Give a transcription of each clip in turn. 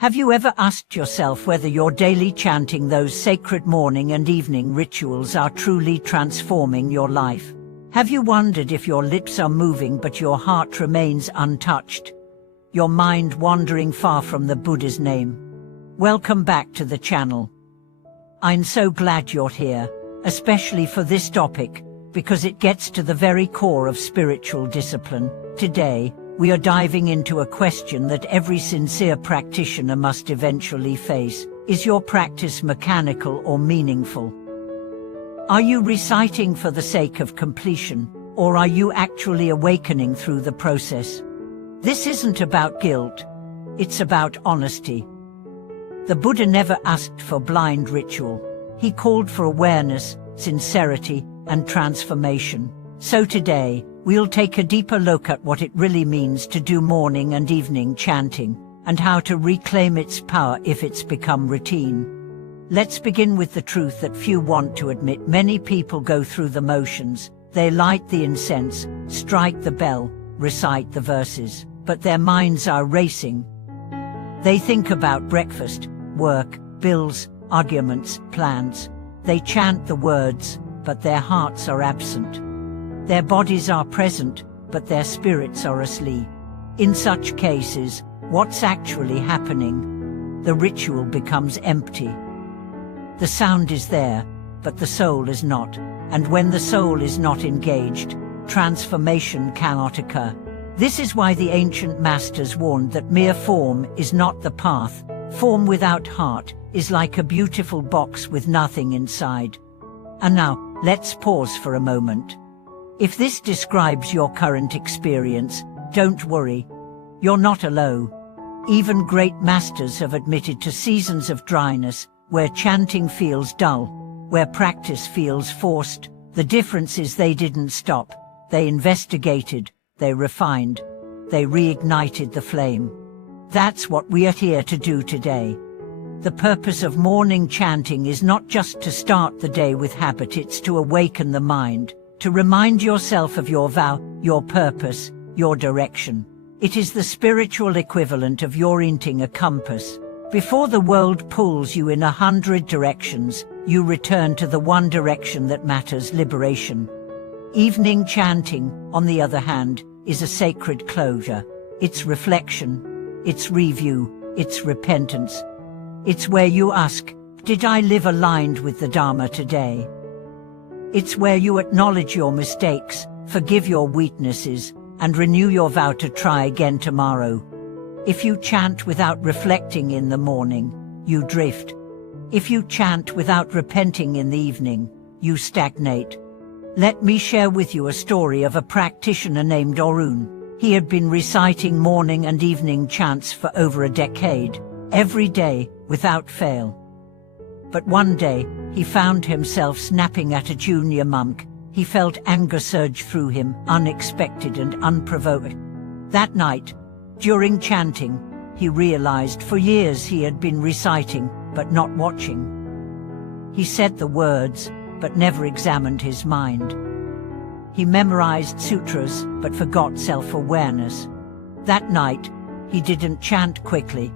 Have you ever asked yourself whether your daily chanting, those sacred morning and evening rituals, are truly transforming your life? Have you wondered if your lips are moving but your heart remains untouched? Your mind wandering far from the Buddha's name? Welcome back to the channel. I'm so glad you're here, especially for this topic, because it gets to the very core of spiritual discipline. Today, we are diving into a question that every sincere practitioner must eventually face. Is your practice mechanical or meaningful? Are you reciting for the sake of completion, or are you actually awakening through the process? This isn't about guilt, it's about honesty. The Buddha never asked for blind ritual. He called for awareness, sincerity, and transformation. So today, we'll take a deeper look at what it really means to do morning and evening chanting, and how to reclaim its power if it's become routine. Let's begin with the truth that few want to admit. Many people go through the motions. They light the incense, strike the bell, recite the verses, but their minds are racing. They think about breakfast, work, bills, arguments, plans. They chant the words, but their hearts are absent. Their bodies are present, but their spirits are asleep. In such cases, what's actually happening? The ritual becomes empty. The sound is there, but the soul is not. And when the soul is not engaged, transformation cannot occur. This is why the ancient masters warned that mere form is not the path. Form without heart is like a beautiful box with nothing inside. And now, let's pause for a moment. If this describes your current experience, don't worry. You're not alone. Even great masters have admitted to seasons of dryness, where chanting feels dull, where practice feels forced. The difference is they didn't stop. They investigated, they refined, they reignited the flame. That's what we are here to do today. The purpose of morning chanting is not just to start the day with habit, it's to awaken the mind, to remind yourself of your vow, your purpose, your direction. It is the spiritual equivalent of orienting a compass. Before the world pulls you in 100 directions, you return to the one direction that matters: liberation. Evening chanting, on the other hand, is a sacred closure. It's reflection, it's review, it's repentance. It's where you ask, did I live aligned with the Dharma today? It's where you acknowledge your mistakes, forgive your weaknesses, and renew your vow to try again tomorrow. If you chant without reflecting in the morning, you drift. If you chant without repenting in the evening, you stagnate. Let me share with you a story of a practitioner named Arun. He had been reciting morning and evening chants for over a decade, every day, without fail. But one day, he found himself snapping at a junior monk. He felt anger surge through him, unexpected and unprovoked. That night, during chanting, he realized for years he had been reciting, but not watching. He said the words, but never examined his mind. He memorized sutras, but forgot self-awareness. That night, he didn't chant quickly.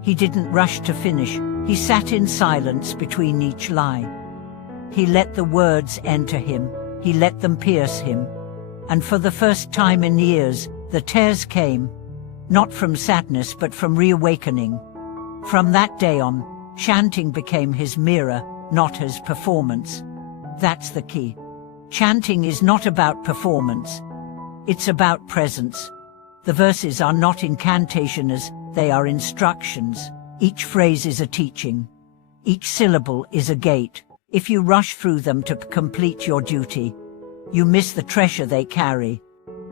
He didn't rush to finish. He sat in silence between each line. He let the words enter him. He let them pierce him. And for the first time in years, the tears came, not from sadness but from reawakening. From that day on, chanting became his mirror, not his performance. That's the key. Chanting is not about performance. It's about presence. The verses are not incantations, they are instructions. Each phrase is a teaching. Each syllable is a gate. If you rush through them to complete your duty, you miss the treasure they carry.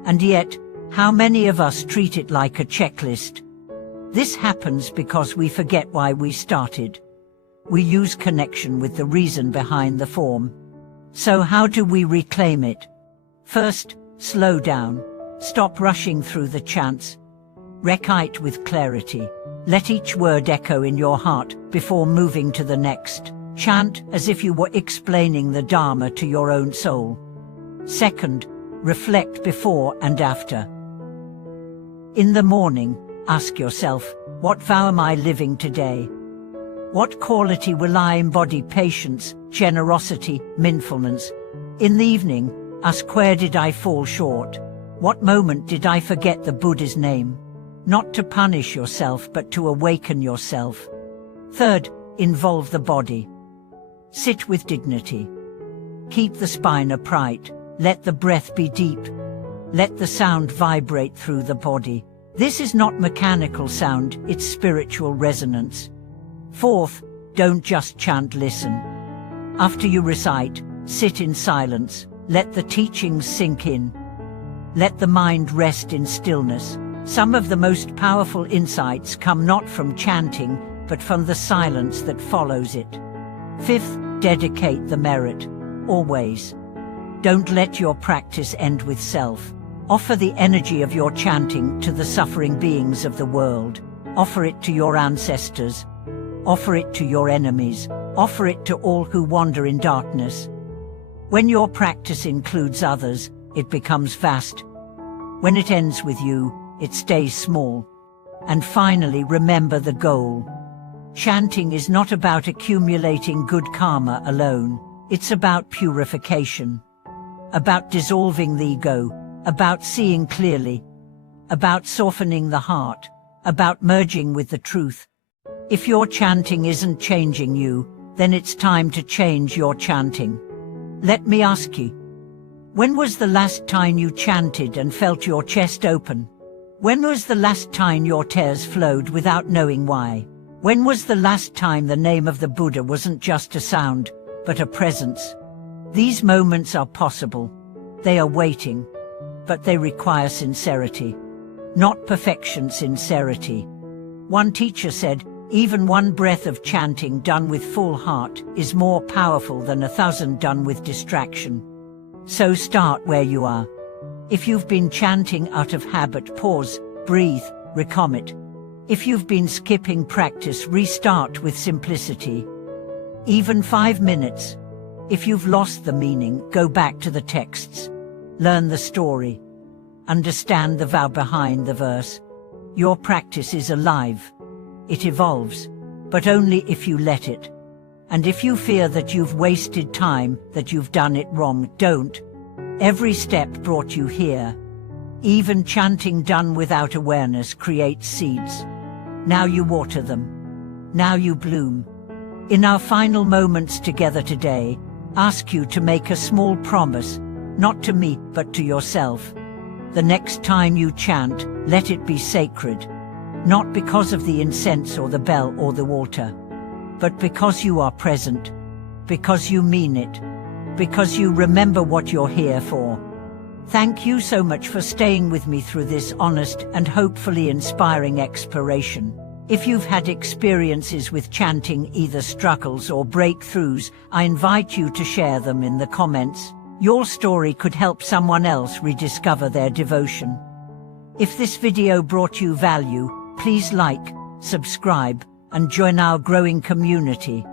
And yet, how many of us treat it like a checklist? This happens because we forget why we started. We lose connection with the reason behind the form. So how do we reclaim it? First, slow down. Stop rushing through the chants. Recite with clarity. Let each word echo in your heart before moving to the next. Chant as if you were explaining the Dharma to your own soul. Second, reflect before and after. In the morning, ask yourself, What vow am I living today? What quality will I embody? Patience, generosity, mindfulness. In the evening, ask, where did I fall short? What moment did I forget the Buddha's name? Not to punish yourself, but to awaken yourself. Third, involve the body. Sit with dignity. Keep the spine upright. Let the breath be deep. Let the sound vibrate through the body. This is not mechanical sound, it's spiritual resonance. Fourth, don't just chant, listen. After you recite, sit in silence. Let the teachings sink in. Let the mind rest in stillness. Some of the most powerful insights come not from chanting, but from the silence that follows it. Fifth, dedicate the merit. Always. Don't let your practice end with self. Offer the energy of your chanting to the suffering beings of the world. Offer it to your ancestors. Offer it to your enemies. Offer it to all who wander in darkness. When your practice includes others, it becomes vast. When it ends with you, it stays small. And finally, remember the goal. Chanting is not about accumulating good karma alone. It's about purification. About dissolving the ego. About seeing clearly. About softening the heart. About merging with the truth. If your chanting isn't changing you, then it's time to change your chanting. Let me ask you, when was the last time you chanted and felt your chest open? When was the last time your tears flowed without knowing why? When was the last time the name of the Buddha wasn't just a sound, but a presence? These moments are possible. They are waiting. But they require sincerity. Not perfection, sincerity. One teacher said, even one breath of chanting done with full heart is more powerful than 1,000 done with distraction. So start where you are. If you've been chanting out of habit, pause, breathe, recommit. If you've been skipping practice, restart with simplicity. Even 5 minutes. If you've lost the meaning, go back to the texts. Learn the story. Understand the vow behind the verse. Your practice is alive. It evolves, but only if you let it. And if you fear that you've wasted time, that you've done it wrong, don't. Every step brought you here. Even chanting done without awareness creates seeds. Now you water them. Now you bloom. In our final moments together today, ask you to make a small promise, not to me, but to yourself. The next time you chant, let it be sacred. Not because of the incense or the bell or the water, but because you are present, because you mean it, because you remember what you're here for. Thank you so much for staying with me through this honest and hopefully inspiring exploration. If you've had experiences with chanting, either struggles or breakthroughs, I invite you to share them in the comments. Your story could help someone else rediscover their devotion. If this video brought you value, please like, subscribe, and join our growing community.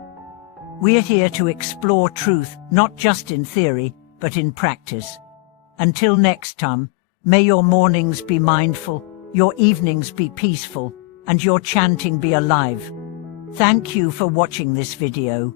We're here to explore truth, not just in theory, but in practice. Until next time, may your mornings be mindful, your evenings be peaceful, and your chanting be alive. Thank you for watching this video.